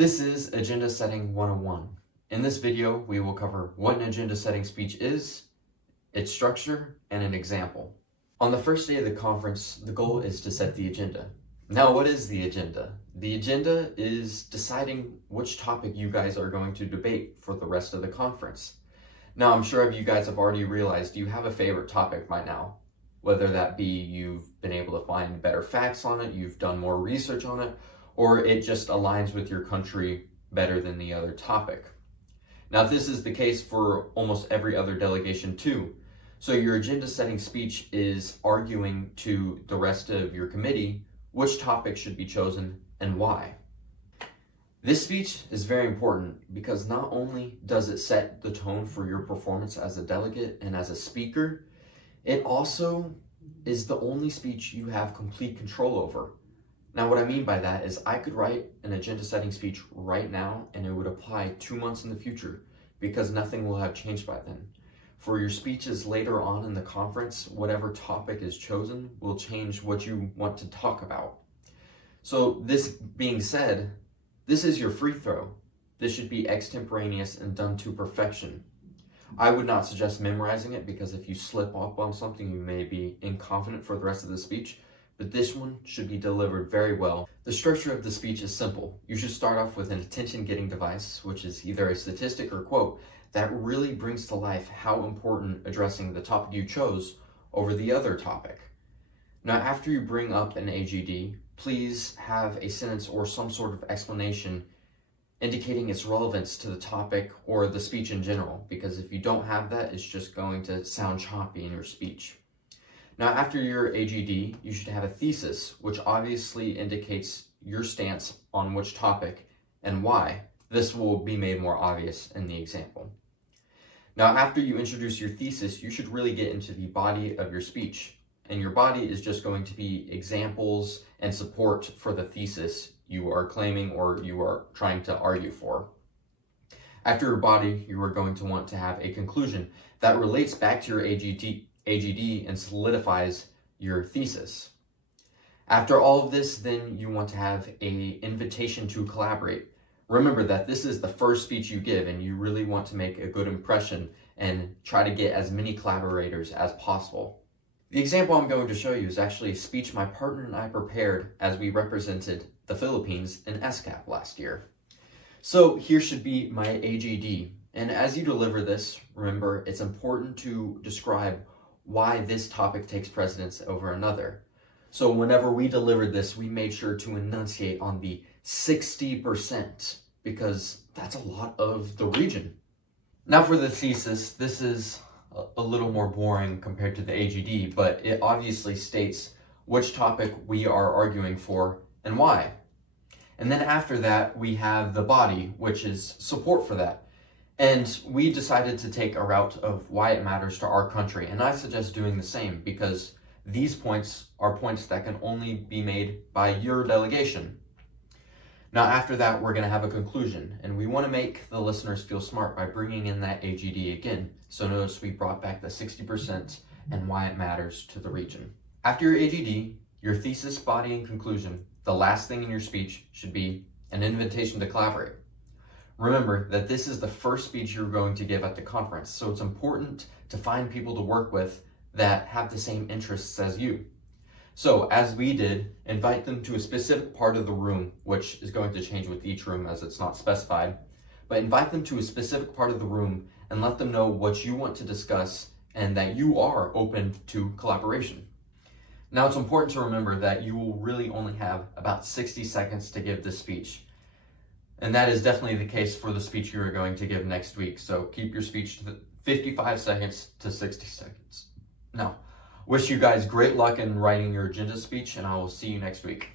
This is Agenda Setting 101. In this video, we will cover what an agenda setting speech is, its structure, and an example. On the first day of the conference, the goal is to set the agenda. Now, what is the agenda? The agenda is deciding which topic you guys are going to debate for the rest of the conference. Now, I'm sure you guys have already realized you have a favorite topic by now. Whether that be you've been able to find better facts on it, you've done more research on it, or it just aligns with your country better than the other topic. Now, this is the case for almost every other delegation too. So your agenda setting speech is arguing to the rest of your committee which topic should be chosen and why. This speech is very important because not only does it set the tone for your performance as a delegate and as a speaker, it also is the only speech you have complete control over. Now, what I mean by that is I could write an agenda setting speech right now and it would apply 2 months in the future because nothing will have changed by then. For your speeches later on in the conference, whatever topic is chosen will change what you want to talk about. So this being said, this is your free throw. This should be extemporaneous and done to perfection. I would not suggest memorizing it because if you slip up on something, you may be inconfident for the rest of the speech, but this one should be delivered very well. The structure of the speech is simple. You should start off with an attention-getting device, which is either a statistic or quote that really brings to life how important addressing the topic you chose over the other topic. Now, after you bring up an AGD, please have a sentence or some sort of explanation indicating its relevance to the topic or the speech in general, because if you don't have that, it's just going to sound choppy in your speech. Now, after your AGD, you should have a thesis, which obviously indicates your stance on which topic and why. This will be made more obvious in the example. Now, after you introduce your thesis, you should really get into the body of your speech. And your body is just going to be examples and support for the thesis you are claiming or you are trying to argue for. After your body, you are going to want to have a conclusion that relates back to your AGD and solidifies your thesis. After all of this, then you want to have an invitation to collaborate. Remember that this is the first speech you give and you really want to make a good impression and try to get as many collaborators as possible. The example I'm going to show you is actually a speech my partner and I prepared as we represented the Philippines in SCAP last year. So here should be my AGD. And as you deliver this, remember it's important to describe why this topic takes precedence over another. So whenever we delivered this, we made sure to enunciate on the 60% because that's a lot of the region. Now for the thesis, this is a little more boring compared to the AGD, but it obviously states which topic we are arguing for and why. And then after that, we have the body, which is support for that. And we decided to take a route of why it matters to our country. And I suggest doing the same because these points are points that can only be made by your delegation. Now, after that, we're going to have a conclusion, and we want to make the listeners feel smart by bringing in that AGD again. So notice we brought back the 60% and why it matters to the region. After your AGD, your thesis, body, and conclusion, the last thing in your speech should be an invitation to collaborate. Remember that this is the first speech you're going to give at the conference, so it's important to find people to work with that have the same interests as you. So, as we did, invite them to a specific part of the room, which is going to change with each room as it's not specified, but invite them to a specific part of the room and let them know what you want to discuss and that you are open to collaboration. Now, it's important to remember that you will really only have about 60 seconds to give this speech. And that is definitely the case for the speech you are going to give next week. So keep your speech to 55 seconds to 60 seconds. Now, wish you guys great luck in writing your agenda speech, and I will see you next week.